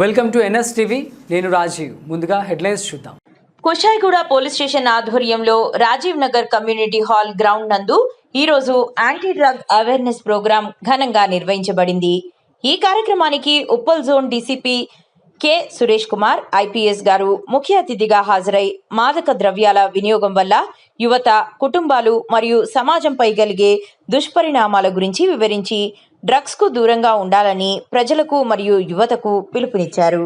Welcome to NSTV. నేను రాజీవ్. ముందుగా headlines చూద్దాం. కుషాయిగూడ పోలీస్ స్టేషన్ ఆధ్వర్యంలో Rajiv Nagar community hall ground నందు ఈరోజు యాంటీ డ్రగ్ అవేర్నెస్ ప్రోగ్రాం ఘనంగా నిర్వహించబడింది. ఈ కార్యక్రమానికి Uppal zone DCP K Suresh Kumar IPS గారు ముఖ్య అతిథిగా హాజరై మాదక ద్రవ్యాల వినియోగం వల్ల యువత, కుటుంబాలు మరియు సమాజంపై కలిగే దుష్పరిణామాల గురించి వివరించి డ్రగ్స్ కు దూరంగా ఉండాలని ప్రజలకు మరియు యువతకు పిలుపునిచ్చారు.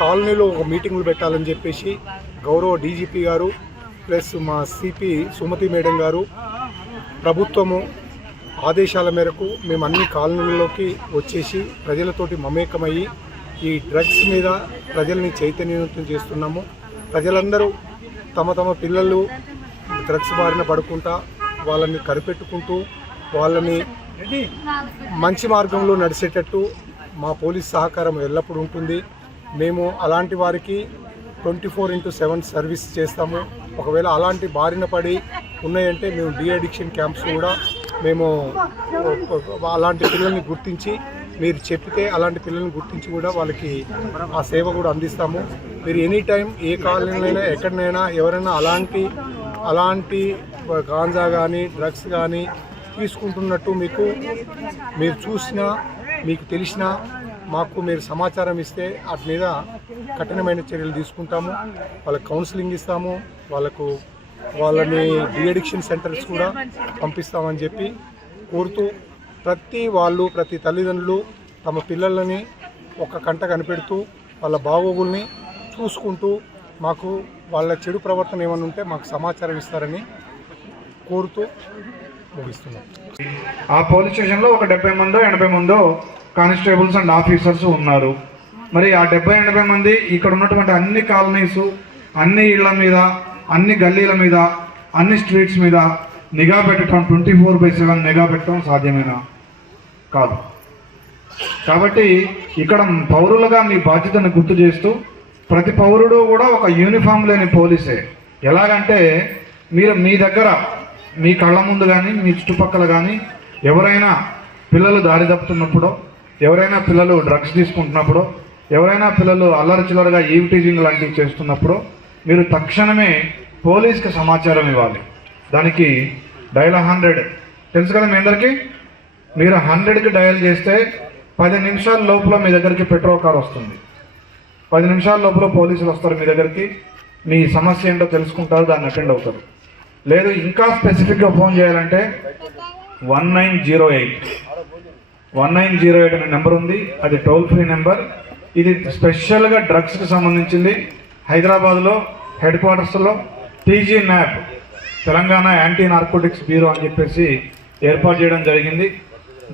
కాలనీలో ఒక మీటింగులు పెట్టాలని చెప్పేసి గౌరవ డీజీపీ గారు ప్లస్ మా సిపి సుమతి మేడం గారు ప్రభుత్వము ఆదేశాల మేరకు మేము అన్ని కాలనీలలోకి వచ్చేసి ప్రజలతోటి మమేకమయ్యి ఈ డ్రగ్స్ మీద ప్రజల్ని చైతన్యవంతం చేస్తున్నాము. ప్రజలందరూ తమ తమ పిల్లలు డ్రగ్స్ బారిన పడుకుంటా వాళ్ళని కనిపెట్టుకుంటూ వాళ్ళని మంచి మార్గంలో నడిచేటట్టు మా పోలీస్ సహకారం ఎల్లప్పుడూ ఉంటుంది. మేము అలాంటి వారికి 24/7 సర్వీస్ చేస్తాము. ఒకవేళ అలాంటి బారిన పడి ఉన్నాయంటే మేము డీఅడిక్షన్ క్యాంప్స్ కూడా మేము అలాంటి పిల్లల్ని గుర్తించి మీరు చెప్పితే అలాంటి పిల్లల్ని గుర్తించి కూడా వాళ్ళకి ఆ సేవ కూడా అందిస్తాము. మీరు ఎనీ టైం ఏ కాలనీలైనా ఎక్కడైనా ఎవరైనా అలాంటి గాంజా కానీ డ్రగ్స్ కానీ తీసుకుంటున్నట్టు మీరు చూసినా మీకు తెలిసినా మాకు మీరు సమాచారం ఇస్తే వాటి మీద కఠినమైన చర్యలు తీసుకుంటాము. వాళ్ళకి కౌన్సిలింగ్ ఇస్తాము, వాళ్ళని డీఅడిక్షన్ సెంటర్స్ కూడా పంపిస్తామని చెప్పి కోరుతూ ప్రతి తల్లిదండ్రులు తమ పిల్లలని ఒక కంట కనిపెడుతూ వాళ్ళ బాగోగుల్ని చూసుకుంటూ మాకు వాళ్ళ చెడు ప్రవర్తన ఏమైనా ఉంటే మాకు సమాచారం ఇస్తారని కోరుతూ ముగిస్తున్నాం. ఆ పోలీస్ స్టేషన్లో ఒక 70 మందో 80 మందో కానిస్టేబుల్స్ అండ్ ఆఫీసర్స్ ఉన్నారు. మరి ఆ 70-80 మంది ఇక్కడ ఉన్నటువంటి అన్ని కాలనీస్, అన్ని ఇళ్ల మీద, అన్ని గల్లీల మీద, అన్ని స్ట్రీట్స్ మీద నిఘా పెట్టడం 24/7 నిఘా పెట్టడం సాధ్యమేనా? కాదు. కాబట్టి ఇక్కడ పౌరులుగా మీ బాధ్యతను గుర్తు చేస్తూ ప్రతి పౌరుడు కూడా ఒక యూనిఫామ్ లేని పోలీసే. ఎలాగంటే మీ దగ్గర మీ కళ్ళ ముందు కానీ మీ చుట్టుపక్కల కానీ ఎవరైనా పిల్లలు దారి తప్పుతున్నప్పుడో, ఎవరైనా పిల్లలు డ్రగ్స్ తీసుకుంటున్నప్పుడో, ఎవరైనా పిల్లలు అల్లరి చిల్లరగా ఈవ్ టీజింగ్ లాంటివి చేస్తున్నప్పుడు మీరు తక్షణమే పోలీస్కి సమాచారం ఇవ్వాలి. దానికి డయల్ 100 తెలుసు కదా మీ అందరికీ. మీరు 100కి డయల్ చేస్తే 10 నిమిషాల లోపల మీ దగ్గరికి పెట్రోల్ కార్ వస్తుంది. 10 నిమిషాల లోపల పోలీసులు వస్తారు మీ దగ్గరికి. మీ సమస్య ఏంటో తెలుసుకుంటారు, దాన్ని అటెండ్ అవుతారు. లేదు ఇంకా స్పెసిఫిక్గా ఫోన్ చేయాలంటే 1908 అనే నెంబర్ ఉంది. అది టోల్ ఫ్రీ నెంబర్. ఇది స్పెషల్గా డ్రగ్స్కి సంబంధించింది. హైదరాబాద్లో హెడ్ క్వార్టర్స్లో TG nap Telangana anti narcotics bureau అని చెప్పేసి ఏర్పాటు చేయడం జరిగింది.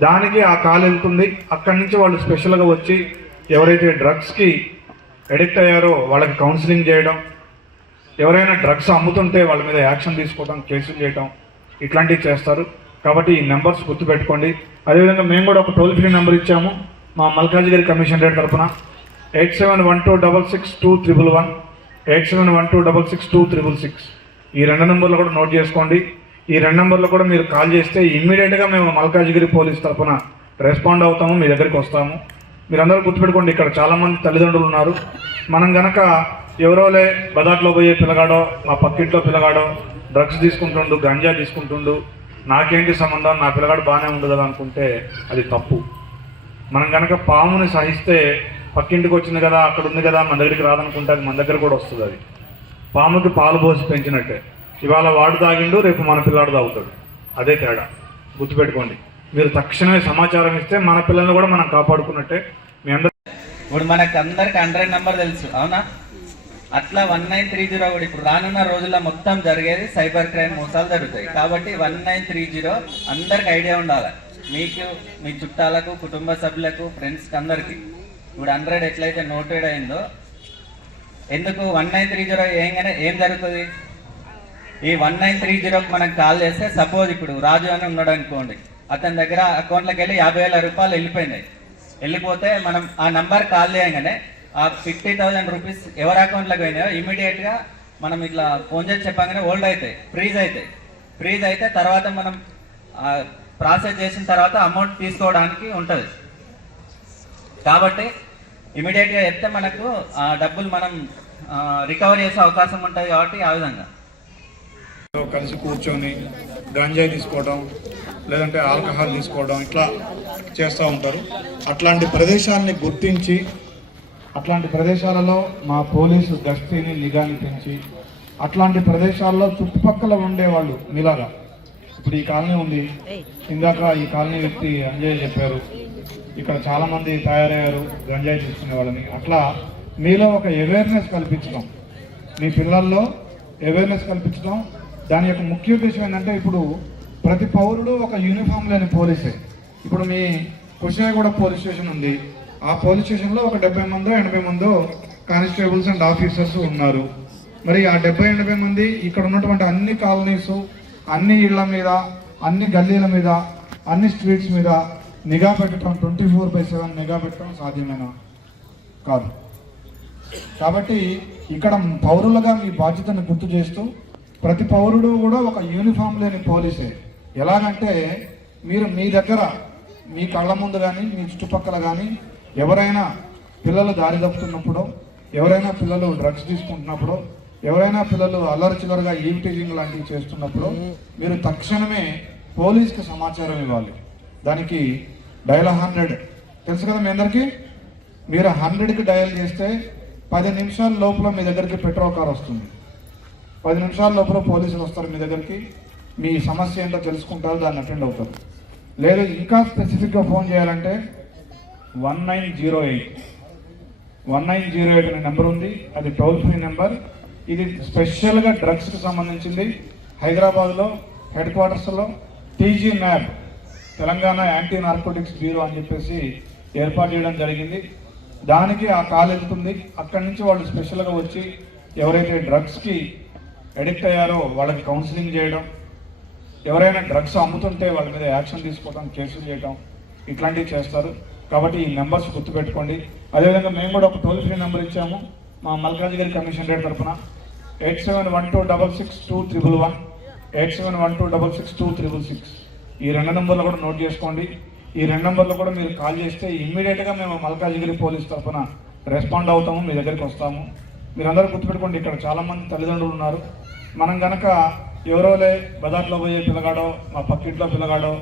దానికి ఆ కాల్ వెళ్తుంది. అక్కడి నుంచి వాళ్ళు స్పెషల్గా వచ్చి ఎవరైతే డ్రగ్స్కి అడిక్ట్ అయ్యారో వాళ్ళకి కౌన్సిలింగ్ చేయడం, ఎవరైనా డ్రగ్స్ అమ్ముతుంటే వాళ్ళ మీద యాక్షన్ తీసుకోవడం, కేసులు చేయడం, ఇట్లాంటివి చేస్తారు. కాబట్టి ఈ నెంబర్స్ గుర్తుపెట్టుకోండి. అదేవిధంగా మేము కూడా ఒక టోల్ ఫ్రీ నెంబర్ ఇచ్చాము మా మల్కాజిగిరి కమిషనరేట్ తరఫున 8712662311, 8712662366. ఈ 2 నెంబర్లు కూడా నోట్ చేసుకోండి. ఈ 2 నెంబర్లు కూడా మీరు కాల్ చేస్తే ఇమ్మీడియట్గా మేము మల్కాజిగిరి పోలీస్ తరఫున రెస్పాండ్ అవుతాము, మీ దగ్గరికి వస్తాము. మీరందరూ గుర్తుపెట్టుకోండి, ఇక్కడ చాలామంది తల్లిదండ్రులు ఉన్నారు. మనం గనక ఎవరోలే బజార్లో పోయే పిల్లగాడో, మా పక్కింట్లో పిల్లగాడో డ్రగ్స్ తీసుకుంటుండు, గంజా తీసుకుంటుండు, నాకేంటి సంబంధం, నా పిల్లగాడు బాగానే ఉండదు కదా అనుకుంటే అది తప్పు. మనం కనుక పాముని సహిస్తే పక్కింటికి వచ్చింది కదా, అక్కడ ఉంది కదా, మన దగ్గరికి రాదనుకుంటే అది మన దగ్గర కూడా వస్తుంది. అది పాముకి పాలు పోసి పెంచినట్టే. ఇవాళ వాడు తాగిండు, రేపు మన పిల్లాడు తాగుతాడు. అదే తేడా, గుర్తుపెట్టుకోండి. మీరు తక్షణమే సమాచారం ఇస్తే మన పిల్లల్ని కూడా మనం కాపాడుకున్నట్టే. మీ అందరూ ఇప్పుడు మనకు అందరికి 100 నెంబర్ తెలుసు, అవునా? అట్లా 1930 కూడా ఇప్పుడు రానున్న రోజుల్లో మొత్తం జరిగేది సైబర్ క్రైమ్ మోసాలు జరుగుతాయి. కాబట్టి 1930 అందరికి ఐడియా ఉండాలి. మీకు, మీ చుట్టాలకు, కుటుంబ సభ్యులకు, ఫ్రెండ్స్కి అందరికీ. ఇప్పుడు 100 ఎట్లయితే నోటెడ్ అయిందో, ఎందుకు 1930 ఏంగానే ఏం జరుగుతుంది? ఈ 1930కి మనం కాల్ చేస్తే, సపోజ్ ఇప్పుడు రాజు అని ఉన్నాడు అనుకోండి, అతని దగ్గర అకౌంట్లోకి వెళ్ళి 50,000 రూపాయలు వెళ్ళిపోయినాయి. వెళ్ళిపోతే మనం ఆ నంబర్ కాల్ చేయగానే ఆ 50,000 రూపీస్ ఎవరి అకౌంట్లోకి పోయినాయో ఇమీడియట్గా మనం ఇట్లా ఫోన్ చేసి చెప్పగానే హోల్డ్ అవుతాయి, ఫ్రీజ్ అయితే తర్వాత మనం ప్రాసెస్ చేసిన తర్వాత అమౌంట్ తీసుకోవడానికి ఉంటుంది. కాబట్టి ఇమీడియట్గా చెప్తే మనకు ఆ డబ్బులు మనం రికవర్ చేసే అవకాశం ఉంటుంది కాబట్టి ఆ విధంగా కలిసి కూర్చొని గంజాయి తీసుకోవడం లేదంటే ఆల్కహాల్ తీసుకోవడం ఇట్లా చేస్తూ ఉంటారు. అట్లాంటి ప్రదేశాలని గుర్తించి అట్లాంటి ప్రదేశాలలో మా పోలీసు గస్తీని నిఘాని పెంచి అట్లాంటి ప్రదేశాల్లో చుట్టుపక్కల ఉండేవాళ్ళు మీలాగా ఇప్పుడు ఈ కాలనీ ఉంది, ఇందాక ఈ కాలనీ వ్యక్తి అంజయ్ చెప్పారు, ఇక్కడ చాలామంది తయారయ్యారు గంజాయి తీసుకునే వాళ్ళని. అట్లా మీలో ఒక అవేర్నెస్ కల్పించడం, మీ పిల్లల్లో అవేర్నెస్ కల్పించడం. దాని యొక్క ముఖ్య ఉద్దేశం ఏంటంటే ఇప్పుడు ప్రతి పౌరుడు ఒక యూనిఫామ్ లేని పోలీసే. ఇప్పుడు మీ కుషాయగూడ పోలీస్ స్టేషన్ ఉంది, ఆ పోలీస్ స్టేషన్లో ఒక 70 మందో 80 మందో కానిస్టేబుల్స్ అండ్ ఆఫీసర్స్ ఉన్నారు. మరి ఆ 70-80 మంది ఇక్కడ ఉన్నటువంటి అన్ని కాలనీస్, అన్ని ఇళ్ల మీద, అన్ని గల్లీల మీద, అన్ని స్ట్రీట్స్ మీద నిఘా పెట్టడం 24/7 నిఘా పెట్టడం సాధ్యమేనా? కాదు. కాబట్టి ఇక్కడ పౌరులుగా మీ బాధ్యతను గుర్తు చేస్తూ ప్రతి పౌరుడు కూడా ఒక యూనిఫామ్ లేని పోలీసే. ఎలాగంటే మీరు మీ దగ్గర మీ కళ్ళ ముందు కానీ మీ చుట్టుపక్కల కానీ ఎవరైనా పిల్లలు దారి తప్పుతున్నప్పుడు, ఎవరైనా పిల్లలు డ్రగ్స్ తీసుకుంటున్నప్పుడు, ఎవరైనా పిల్లలు అల్లరి చిల్లరగా ఈవిటీజింగ్ లాంటివి చేస్తున్నప్పుడు మీరు తక్షణమే పోలీస్కి సమాచారం ఇవ్వాలి. దానికి డయల్ 100 తెలుసు కదా మీ అందరికీ. మీరు 100కి డయల్ చేస్తే 10 నిమిషాల లోపల మీ దగ్గరికి పెట్రోల్ కార్ వస్తుంది. 10 నిమిషాల లోపల పోలీసులు వస్తారు మీ దగ్గరికి, మీ సమస్య ఏంటో తెలుసుకుంటారు, దాన్ని అటెండ్ అవుతారు. లేదు ఇంకా స్పెసిఫిక్గా ఫోన్ చేయాలంటే 1908 అనే నెంబర్ ఉంది, అది టోల్ ఫ్రీ నెంబర్. ఇది స్పెషల్గా డ్రగ్స్కి సంబంధించింది. హైదరాబాద్లో హెడ్ క్వార్టర్స్లో TG map Telangana anti narcotics bureau అని చెప్పేసి ఏర్పాటు చేయడం జరిగింది. దానికి ఆ కాల్ వెళ్తుంది. అక్కడి నుంచి వాళ్ళు స్పెషల్గా వచ్చి ఎవరైతే డ్రగ్స్కి అడిక్ట్ అయ్యారో వాళ్ళకి కౌన్సిలింగ్ చేయడం, ఎవరైనా డ్రగ్స్ అమ్ముతుంటే వాళ్ళ మీద యాక్షన్ తీసుకోవడం, కేసులు చేయడం, ఇట్లాంటివి చేస్తారు. కాబట్టి ఈ నెంబర్స్ గుర్తుపెట్టుకోండి. అదేవిధంగా మేము కూడా ఒక టోల్ ఫ్రీ నెంబర్ ఇచ్చాము మా మల్కాజ్గిరి కమిషనరేట్ తరఫున 8712662311, 8712662366. ఈ 2 నెంబర్లు కూడా నోట్ చేసుకోండి. ఈ 2 నెంబర్లు కూడా మీరు కాల్ చేస్తే ఇమ్మీడియట్గా మేము మల్కాజ్గిరి పోలీస్ తరఫున రెస్పాండ్ అవుతాము, మీ దగ్గరికి వస్తాము. మీరందరూ గుర్తుపెట్టుకోండి, ఇక్కడ చాలామంది తల్లిదండ్రులు ఉన్నారు. మనం కనుక ఎవరోలే బజార్లో పోయే పిల్లగాడో, మా పక్కింట్లో పిల్లగాడో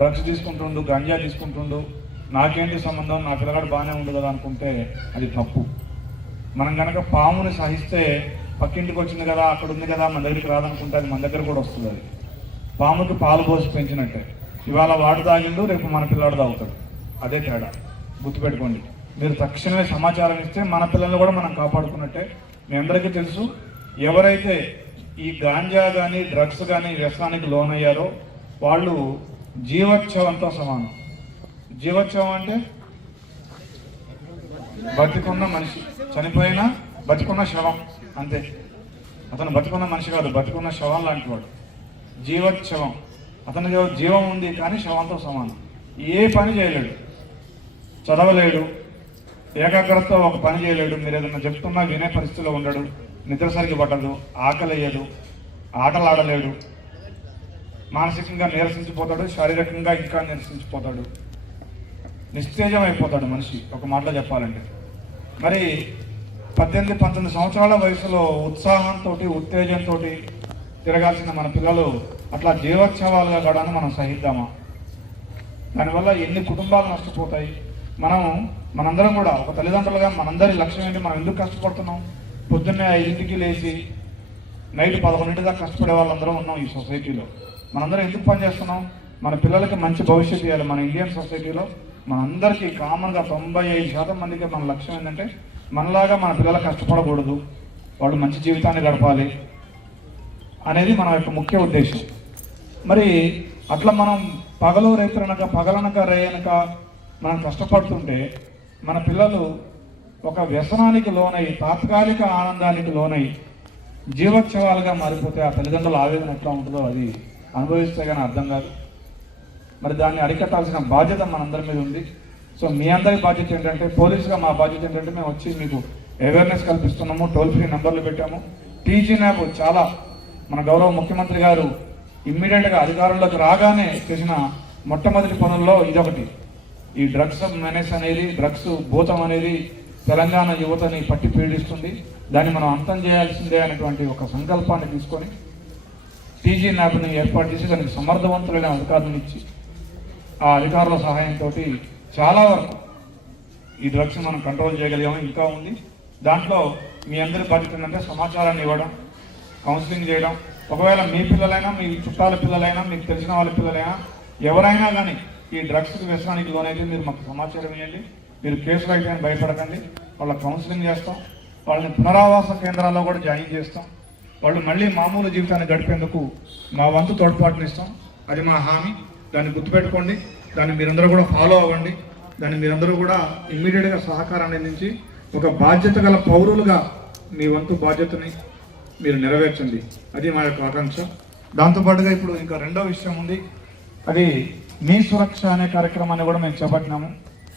డ్రగ్స్ తీసుకుంటుండు, గంజా తీసుకుంటుండు, నాకేంటి సంబంధం, నా పిల్లగాడు బాగానే ఉంది కదా అనుకుంటే అది తప్పు. మనం కనుక పాముని సహిస్తే పక్కింటికి వచ్చింది కదా, అక్కడ ఉంది కదా, మన దగ్గరికి రాదనుకుంటే అది మన దగ్గర కూడా వస్తుంది. అది పాముకి పాలు పోసి పెంచినట్టే. ఇవాళ వాడు తాగిండు, రేపు మన పిల్లాడు తాగుతాడు. అదే తేడా, గుర్తుపెట్టుకోండి. మీరు తక్షణమే సమాచారం ఇస్తే మన పిల్లల్ని కూడా మనం కాపాడుకున్నట్టే. మీ అందరికీ తెలుసు, ఎవరైతే ఈ గాంజా కానీ డ్రగ్స్ కానీ వ్యసనానికి లోనయ్యారో వాళ్ళు జీవోత్సవంతో సమానం. జీవోత్సవం అంటే బతికున్న మనిషి, చనిపోయినా బతికున్న శవం అంతే. అతను బతికున్న మనిషి కాదు, బతికున్న శవం లాంటి వాడు. జీవోత్సవం, అతనికి జీవం ఉంది కానీ శవంతో సమానం. ఏ పని చేయలేడు, చదవలేడు, ఏకాగ్రతతో ఒక పని చేయలేడు, మీరు ఏదైనా చెప్తున్నా వినే పరిస్థితిలో ఉండడు, నిద్ర సరిగ్గా పట్టదు, ఆకలేయదు, ఆటలు ఆడలేడు, మానసికంగా నీరసించిపోతాడు, శారీరకంగా ఇంకా నీరసించిపోతాడు, నిస్తేజం అయిపోతాడు మనిషి ఒక మాటలో చెప్పాలంటే. మరి 18-19 సంవత్సరాల వయసులో ఉత్సాహంతో ఉత్తేజంతో తిరగాల్సిన మన పిల్లలు అట్లా జీవోత్సవాలుగా గడని మనం సహిద్దామా? దానివల్ల ఎన్ని కుటుంబాలు నష్టపోతాయి. మనందరం కూడా ఒక తల్లిదండ్రులుగా మనందరి లక్ష్యం ఏంటి? మనం ఎందుకు కష్టపడుతున్నాం? పొద్దున్నే 5ంటికి లేచి నైట్ 11 దాకా కష్టపడే వాళ్ళందరం ఉన్నాం ఈ సొసైటీలో. మనందరం ఎందుకు పనిచేస్తున్నాం? మన పిల్లలకి మంచి భవిష్యత్తు ఇవ్వాలి. మన ఇండియన్ సొసైటీలో మనందరికీ కామన్గా 95% మందికి మన లక్ష్యం ఏంటంటే మనలాగా మన పిల్లలు కష్టపడకూడదు, వాళ్ళు మంచి జీవితాన్ని గడపాలి అనేది మన యొక్క ముఖ్య ఉద్దేశం. మరి అట్లా మనం పగలు రేపనక పగలనక రేయనక మనం కష్టపడుతుంటే మన పిల్లలు ఒక వ్యసనానికి లోనై, తాత్కాలిక ఆనందానికి లోనై జీవోత్సవాలుగా మారిపోతే ఆ తల్లిదండ్రుల ఆవేదన ఎట్లా ఉంటుందో అది అనుభవిస్తే కానీ అర్థం కాదు. మరి దాన్ని అరికట్టాల్సిన బాధ్యత మనందరి మీద ఉంది. సో మీ అందరి బాధ్యత ఏంటంటే, పోలీసుగా మా బాధ్యత ఏంటంటే మేము వచ్చి మీకు అవేర్నెస్ కల్పిస్తున్నాము, టోల్ ఫ్రీ నెంబర్లు పెట్టాము. టీజీ మ్యాప్ చాలా మన గౌరవ ముఖ్యమంత్రి గారు ఇమ్మీడియట్గా అధికారంలోకి రాగానే చేసిన మొట్టమొదటి పనుల్లో ఇదొకటి. ఈ డ్రగ్స్ మెనేస్ అనేది, డ్రగ్స్ భూతం అనేది తెలంగాణ యువతని పట్టి పీడిస్తుంది. దాన్ని మనం అంతం చేయాల్సిందే అనేటువంటి ఒక సంకల్పాన్ని తీసుకొని టీజీ ల్యాబ్ని ఏర్పాటు చేసి దానికి సమర్థవంతులైన అధికారులను ఇచ్చి ఆ అధికారుల సహాయంతో చాలా వరకు ఈ డ్రగ్స్ మనం కంట్రోల్ చేయగలిగాము. ఇంకా ఉంది. దాంట్లో మీ అందరి బాధ్యత ఏంటంటే సమాచారాన్ని ఇవ్వడం, కౌన్సిలింగ్ చేయడం. ఒకవేళ మీ పిల్లలైనా, మీ చుట్టాల పిల్లలైనా, మీకు తెలిసిన వాళ్ళ పిల్లలైనా ఎవరైనా కానీ ఈ డ్రగ్స్ వ్యసనానికి లోనైతే మీరు మాకు సమాచారం ఇవ్వండి. మీరు కేసులు అయితే భయపడకండి. వాళ్ళ కౌన్సిలింగ్ చేస్తాం, వాళ్ళని పునరావాస కేంద్రాల్లో కూడా జాయిన్ చేస్తాం. వాళ్ళు మళ్ళీ మామూలు జీవితాన్ని గడిపేందుకు మా వంతు తోడ్పాటునిస్తాం. అది మా హామీ. దాన్ని గుర్తుపెట్టుకోండి. దాన్ని మీరందరూ కూడా ఫాలో అవ్వండి. దాన్ని మీరందరూ కూడా ఇమ్మీడియట్గా సహకారాన్ని అందించి ఒక బాధ్యత గల పౌరులుగా మీ వంతు బాధ్యతని మీరు నెరవేర్చండి. అది మా యొక్క ఆకాంక్ష. దాంతోపాటుగా ఇప్పుడు ఇంకా రెండో విషయం ఉంది. అది మీ సురక్ష అనే కార్యక్రమాన్ని కూడా మేము చేపట్టినాము.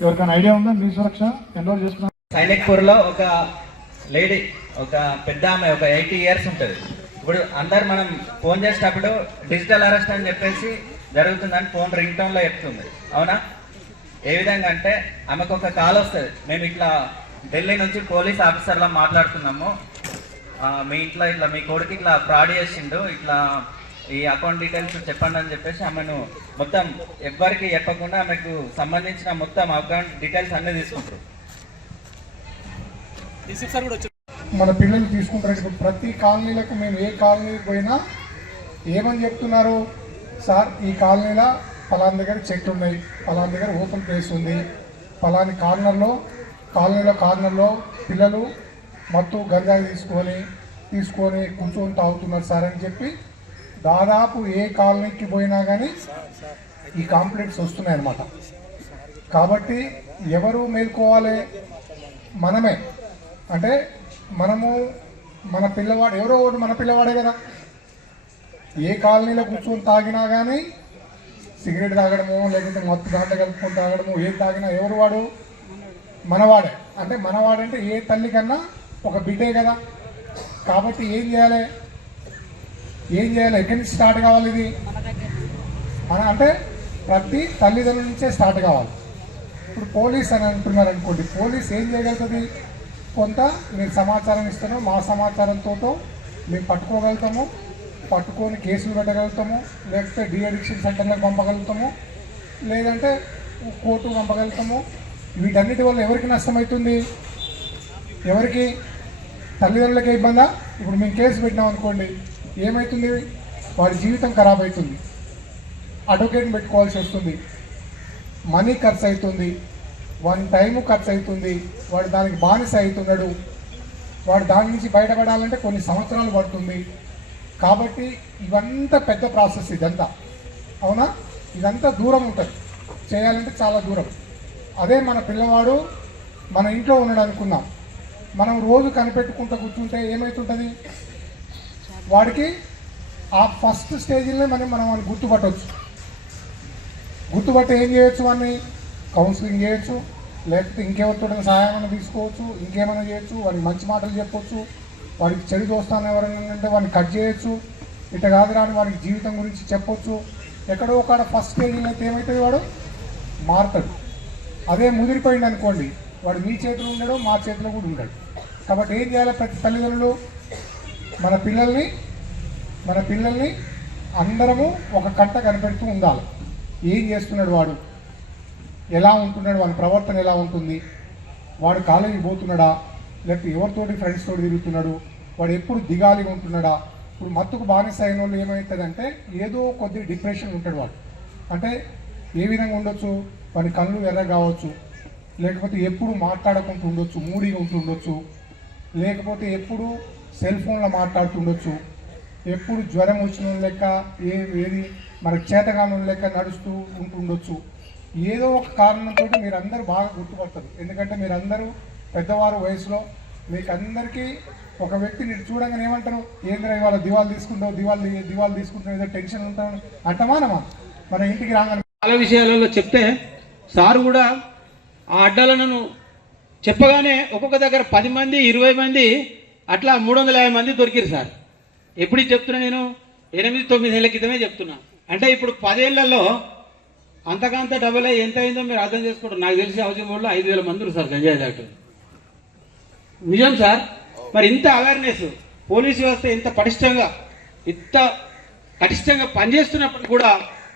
ఎవరికైనా ఐడియా ఉందా? మీ సురక్ష ఎన్రోల్ చేసుకున్నాం. సైనిక్పూర్లో ఒక లేడీ, ఒక పెద్ద ఆమె, ఒక 80 years ఉంటుంది. ఇప్పుడు అందరు మనం ఫోన్ చేసేటప్పుడు డిజిటల్ అరెస్ట్ అని చెప్పేసి జరుగుతుందని ఫోన్ రింగ్ టోన్లో చెప్తుంది. అవునా? ఏ విధంగా అంటే ఆమెకు ఒక కాల్ వస్తుంది, మేము ఇట్లా ఢిల్లీ నుంచి పోలీస్ ఆఫీసర్లా మాట్లాడుతున్నాము, మీ ఇంట్లో ఇట్లా మీ కొడుకు ఇట్లా ఫ్రాడ్ చేసిండు, ఇట్లా ఈ అకౌంట్ డీటెయిల్స్ చెప్పండి అని చెప్పేసి ఆమెను మొత్తం ఎవ్వరికి చెప్పకుండా ఆమెకు సంబంధించిన మొత్తం అకౌంట్ డీటెయిల్స్ అన్నీ తీసుకుంటారు. మన పిల్లలు తీసుకుంటారు. ఇప్పుడు ప్రతి కాలనీలకు మేము ఏ కాలనీకి పోయినా ఏమని చెప్తున్నారు? సార్, ఈ కాలనీలో ఫలానా దగ్గర చెట్లు ఉన్నాయి, ఫలానా దగ్గర ఓపెన్ ప్లేస్ ఉంది, ఫలాని కాలనీలో పిల్లలు మత్తు గంజాయి తీసుకొని కూర్చొని తాగుతున్నారు సార్ అని చెప్పి దాదాపు ఏ కాలనీకి పోయినా కానీ ఈ కంప్లైంట్స్ వస్తున్నాయి అన్నమాట. కాబట్టి ఎవరు మేల్కోవాలి? మనమే. అంటే మనము మన పిల్లవాడు, ఎవరో ఒకటి మన పిల్లవాడే కదా. ఏ కాలనీలో కూర్చొని తాగినా కానీ సిగరెట్ తాగడము, లేకపోతే మత్తు దాంట్లో కలుపుకొని తాగడము, ఏది తాగినా ఎవరు వాడు? మనవాడే. అంటే మనవాడంటే ఏ తల్లి కన్నా ఒక బిడ్డే కదా. కాబట్టి ఏం చేయాలి? ఎక్కడి నుంచి స్టార్ట్ కావాలి? ఇది అంటే ప్రతి తల్లిదండ్రుల నుంచే స్టార్ట్ కావాలి. ఇప్పుడు పోలీస్ అని అంటున్నారు అనుకోండి, పోలీస్ ఏం చేయగలుగుతుంది? కొంత మీరు సమాచారం ఇస్తాను, మా సమాచారంతో మేము పట్టుకొని కేసులు పెట్టగలుగుతాము, లేకపోతే డీఅడిక్షన్ సెంటర్లకు పంపగలుగుతాము, లేదంటే కోర్టుకు పంపగలుగుతాము. వీటన్నిటి వల్ల ఎవరికి నష్టమవుతుంది? ఎవరికి? తల్లిదండ్రులకే ఇబ్బందా? ఇప్పుడు మేము కేసు పెట్టినాం అనుకోండి, ఏమవుతుంది? వాడి జీవితం ఖరాబ్ అవుతుంది, అడ్వకేట్ని పెట్టుకోవాల్సి వస్తుంది, మనీ ఖర్చు అవుతుంది, వాడి టైము ఖర్చు అవుతుంది, వాడు దానికి బానిస అవుతున్నాడు, వాడు దాని నుంచి బయటపడాలంటే కొన్ని సంవత్సరాలు పడుతుంది. కాబట్టి ఇవంతా పెద్ద ప్రాసెస్ ఇదంతా. అవునా? ఇదంతా దూరం ఉంటుంది, చేయాలంటే చాలా దూరం. అదే మన పిల్లవాడు మన ఇంట్లో ఉన్నాడు అనుకుందాం, మనం రోజు కనిపెట్టుకుంటూ కూర్చుంటే ఏమవుతుంటుంది? వాడికి ఆ ఫస్ట్ స్టేజ్లో మనం వాడిని గుర్తుపట్టి ఏం చేయొచ్చు? వాడిని కౌన్సిలింగ్ చేయొచ్చు, లేకపోతే ఇంకెవరితో సహాయం తీసుకోవచ్చు, ఇంకేమైనా చేయొచ్చు, వాడికి మంచి మాటలు చెప్పొచ్చు, వాడికి చెడు దోస్తాను ఎవరైనా అంటే వాడిని కట్ చేయొచ్చు, ఇట కాదు రాని వాడికి జీవితం గురించి చెప్పొచ్చు. ఎక్కడో ఒక ఫస్ట్ స్టేజ్లో అయితే ఏమవుతుంది? వాడు మారుతాడు. అదే ముదిరిపోయింది అనుకోండి, వాడు మీ చేతిలో ఉండడు, మా చేతిలో కూడా ఉండడు. కాబట్టి ఏం చేయాలి? ప్రతి తల్లిదండ్రులు మన పిల్లల్ని అందరము ఒక కంట కనిపెడుతూ ఉండాలి. ఏం చేస్తున్నాడు వాడు, ఎలా ఉంటున్నాడు, వాడి ప్రవర్తన ఎలా ఉంటుంది, వాడు కాలేజీకి పోతున్నాడా, లేకపోతే ఎవరితోటి ఫ్రెండ్స్ తోటి తిరుగుతున్నాడు, వాడు ఎప్పుడు దిగాలిగా ఉంటున్నాడా. ఇప్పుడు మత్తుకు బానిస అయిన వాళ్ళు ఏమవుతుందంటే ఏదో కొద్ది డిప్రెషన్ ఉంటాడు వాడు. అంటే ఏ విధంగా ఉండొచ్చు? వాడి కళ్ళు ఎర్ర కావచ్చు, లేకపోతే ఎప్పుడు మాట్లాడకుండా ఉండొచ్చు, మూడీగా ఉంటుండొచ్చు, లేకపోతే ఎప్పుడు సెల్ ఫోన్లో మాట్లాడుతుండొచ్చు, ఎప్పుడు జ్వరం వచ్చిన లెక్క ఏది మనకు చేతగాను లెక్క నడుస్తూ ఉంటుండొచ్చు. ఏదో ఒక కారణంతో మీరందరూ బాగా గుర్తుపడతారు. ఎందుకంటే మీరందరూ పెద్దవారు వయసులో, మీకు అందరికీ ఒక వ్యక్తిని చూడంగానే ఏమంటారు? ఏంద్రా ఇవాళ దివాళి తీసుకుంటాం, ఏదో టెన్షన్ ఉంటాం అంటమానమా? మన ఇంటికి రాగానే చాలా విషయాలలో చెప్తే సార్ కూడా ఆ అడ్డాలను చెప్పగానే ఒక్కొక్క దగ్గర 10 మంది 20 మంది అట్లా 350 మంది దొరికిరు సార్. ఎప్పుడు చెప్తున్నా నేను 8-9 ఏళ్ళ క్రితమే చెప్తున్నా. అంటే ఇప్పుడు 10 ఏళ్లలో అంతకంత డబుల్ ఎంత అయిందో మీరు అర్థం చేసుకోండి. నాకు తెలిసి హౌసింగ్ బోర్డులో 5,000 మంది సార్ గంజాయి డాక్టర్. నిజం సార్. మరి ఇంత అవేర్నెస్ పోలీసు వ్యవస్థ ఇంత పటిష్టంగా పనిచేస్తున్నప్పుడు కూడా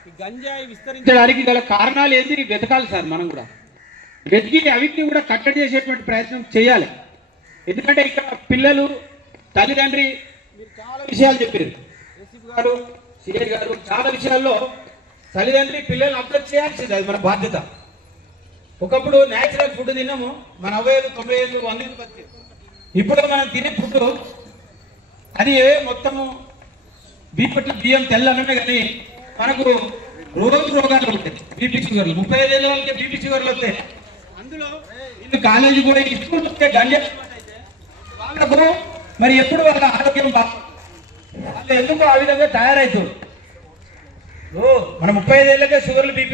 ఈ గంజాయి విస్తరించడానికి గల కారణాలు ఏంటి వెతకాలి సార్. మనం కూడా వెతికి అవిటిని కూడా కట్టడి చేసేటువంటి ప్రయత్నం చేయాలి. ఎందుకంటే ఇక్కడ పిల్లలు తల్లిదండ్రి మీరు చాలా విషయాలు చెప్పారు, ఏసీపీ గారు, సిఐ గారు, చాలా విషయాల్లో తల్లిదండ్రి పిల్లల్ని అబ్జర్వ్ చేయాల్సింది, అది మన బాధ్యత. ఒకప్పుడు న్యాచురల్ ఫుడ్ తిన్నాము, మన 90 90 100 బతికే. ఇప్పుడు మనం తినే ఫుడ్ అది మొత్తము బియ్యం తెల్ల అన్నమే, కానీ మనకు రోజు రోగాలు ఉంటాయి. బీపీ షుగర్లు 35 ఏళ్ళ వాళ్ళకి బీపీ షుగర్లు వస్తాయి. అందులో ఇల్లు కాలేజీ కూడా స్కూల్ వస్తే గంజా వాళ్ళకు మరి ఎప్పుడు వాళ్ళ ఆరోగ్యం వాళ్ళు ఎందుకు ఆ విధంగా తయారవుతారు. మన 35 ఏళ్ళకే షుగర్లు బీపీ